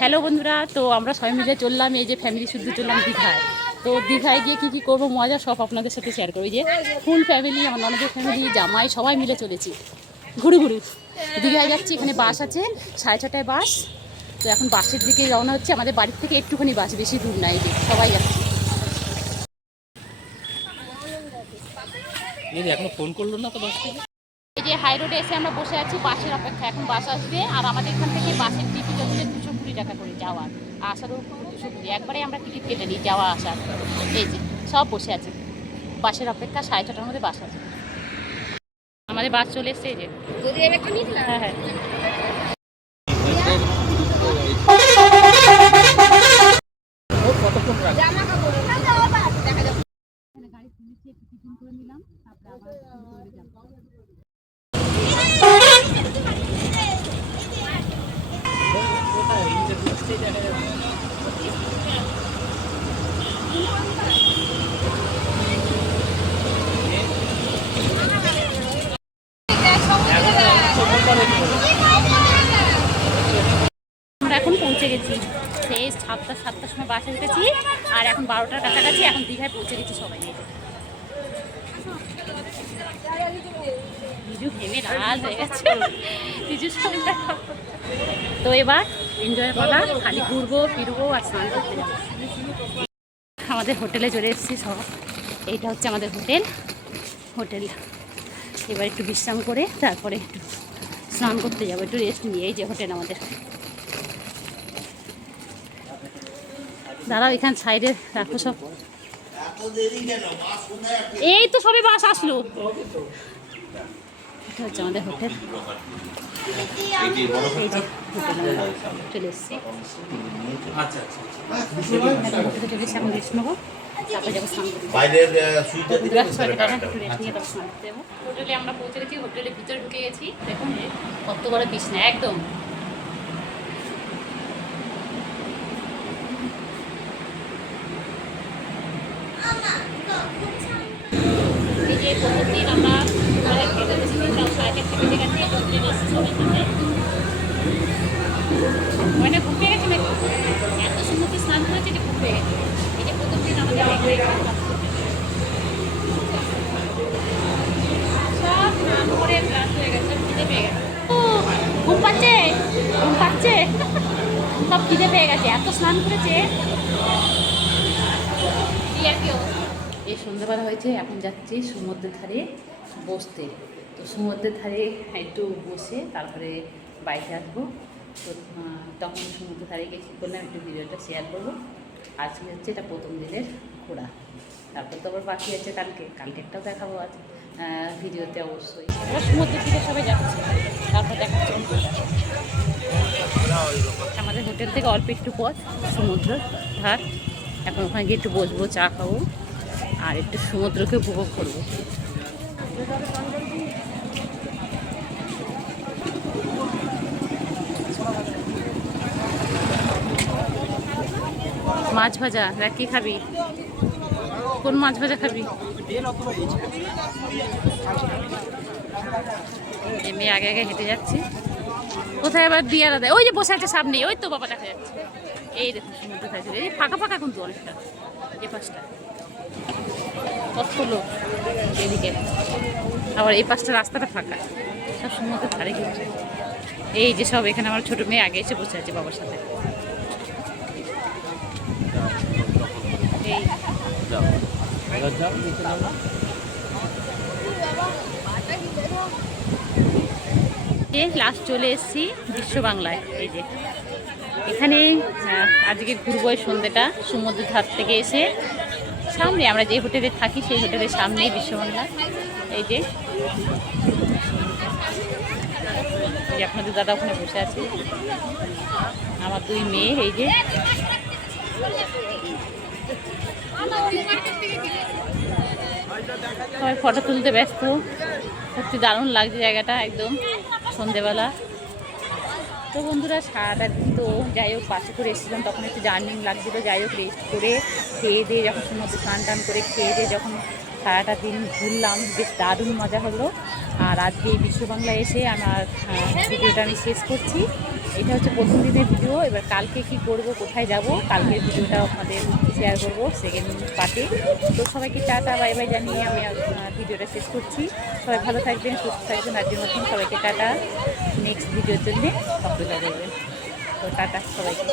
Hello বন্ধুরা তো আমরা সবাই মিলে চললাম এই যে ফ্যামিলি শুদ্ধ চললাম দীঘায়। তো দীঘায় গিয়ে কী কী করব মজা সব আপনাদের সাথে শেয়ার করব এই যে ফুল ফ্যামিলি আমার ননদের ফ্যামিলি জামাই সবাই মিলে চলেছি। ঘুরু ঘুরু। দীঘায় যাচ্ছি এখানে বাস আছে সাড়ে ছটায় বাস। তো এখন বাসের দিকে রওনা হচ্ছে আমাদের বাড়ির থেকে একটুখানি বাস বেশি দূর নাই সবাই যাচ্ছে। এখনও ফোন করল না তো বাস থেকে এই যে হাই রোডে এসে আমরা বসে আছি বাসের অপেক্ষা এখন বাস আসবে আর আমাদের এখান থেকে বাসের টিকিট হচ্ছে কুড়ি টাকা করে যাওয়ার আসারও দুশো কুড়ি একবারে আমরা টিকিট কেটে নিই যাওয়া আসার। এই যে সব বসে আছে। বাসের অপেক্ষা সাড়ে ছটার মধ্যে বাস আছে আমাদের বাস চলে এসছে যে। হ্যাঁ হ্যাঁ। গাড়ি নিলাম তারপরে আবার পৌঁছে গেছি। সেই সাতটা, সাতটার সময় বাসে উঠেছি আর এখন বারোটার কাছাকাছি এখন দীঘায় পৌঁছে গেছি সবাই বিজু ঘেমে লাল হয়ে গেছে। বিজু সঙ্গে তো এবার এনজয় করা খালি ঘুরবো, ফিরবো আর স্নান করতে যাব। আমাদের হোটেলে চলে এসেছি সব। এইটা হচ্ছে আমাদের হোটেল। হোটেল। এবার একটু বিশ্রাম করে তারপরে একটু স্নান করতে যাব, একটু রেস্ট নিয়ে, এই যে হোটেল আমাদের। দাঁড়াও এখান সাইডে রাখো সব। এই তো সবে বাস আসলো। এটা হচ্ছে আমাদের হোটেল। এই যে হোটেল চলে এসেছি এখন হোটেলে চলে এসেছি এখন রেস্ট নেব। হোটেলে আমরা পৌঁছে গেছি হোটেলের ভিতরে ঢুকে গেছি। দেখুন কত বড় বিছনা একদম এই যে প্রথম দিন আমরা মানে খেতে বসেছিলাম সাড়ে চারটে বেজে গেছে এখন চলে এসেছি সবাই মিলে মানে ঘুম পেয়ে গেছে, এত সমুদ্রে স্নান করেছে যে ঘুম গেছে যে প্রথম আমাদের সব স্নান করে ক্লাস হয়ে খিদে পেয়ে গেছে ঘুম পাচ্ছে পাচ্ছে সব খিদে পেয়ে গেছে এত স্নান করেছে কি অবস্থা? সন্ধ্যাবেলা হয়েছে, এখন যাচ্ছি সমুদ্রের ধারে বসতে। তো সমুদ্রের ধারে একটু বসে তারপরে বাড়িতে আসব। তো তখন সমুদ্রের ধারে গিয়ে করলাম, একটু ভিডিওটা শেয়ার করব। আজকে হচ্ছে এটা প্রথম দিনের ঘোরা। তারপর তো আবার বাকি আছে কালকে। কালকেরটাও দেখাবো আজ ভিডিওতে অবশ্যই। সমুদ্রের দিকে সবাই যাচ্ছে। তারপর দেখাচ্ছে। আমাদের হোটেল থেকে অল্প একটু পথ, সমুদ্র ধার। এখন ওখানে গিয়ে একটু বসবো, চা খাব। আর একটু সমুদ্রকে উপভোগ করব। মাছ ভাজা কি খাবি? কোন মাছ ভাজা খাবি? এমনি আগে আগে হেঁটে যাচ্ছি। কোথায় আবার দিয়ারা দেয়? ওই যে বসে আছে সামনে ওই তো বাবা দেখা যাচ্ছে। এই দেখুন সমুদ্র থাকে এই ফাঁকা ফাঁকা কিন্তু অনেকটা এ পাশটা। কত লোক এদিকে। আবার এই পাশটা রাস্তাটা ফাঁকা। সব সমুদ্র ধারে কিন্তু এই যে সব এখানে আমার ছোট মেয়ে আগে এসে বসে আছে বাবার সাথে। লাস্ট চলে এসেছি বিশ্ব বাংলায়। এই যে এখানে আজকে ঘুরবো সন্ধ্যেটা, সমুদ্র ধার থেকে এসে। সামনে আমরা যে হোটেলে থাকি, সেই হোটেলের সামনেই বিশ্ব বাংলা এই যে। এই যে আপনাদের দাদা ওখানে বসে আছে। আমার দুই মেয়ে এই যে। সবাই ফটো তুলতে ব্যস্ত। সত্যি দারুণ লাগছে জায়গাটা, একদম সন্ধেবেলা তো বন্ধুরা সারাটা দিন তো যাই হোক, বাসে করে এসেছিলাম, তখন একটু জার্নিং লাগছিল, যাই হোক রেস্ট করে খেয়ে দিয়ে যখন সমুদ্রে স্নান টান করে খেয়ে দিয়ে যখন সারাটা দিন ঘুরলাম, বেশ দারুণ মজা হলো। আর আজকে এই বিশ্ববাংলা এসে আমার ভিডিওটা আমি শেষ করছি। এটা হচ্ছে প্রথম দিনের ভিডিও, এবার কালকে কি করব, কোথায় যাব, কালকের ভিডিওটা আপনাদের শেয়ার করব সেকেন্ড পার্টে তো সবাইকে টাটা বাই বাই জানিয়ে আমি ভিডিওটা শেষ করছি। সবাই ভালো থাকবেন, সুস্থ থাকবেন আজকের মতন সবাইকে টাটা। নেক্সট ভিডিওর জন্যে অপেক্ষা তো টাটা সবাইকে।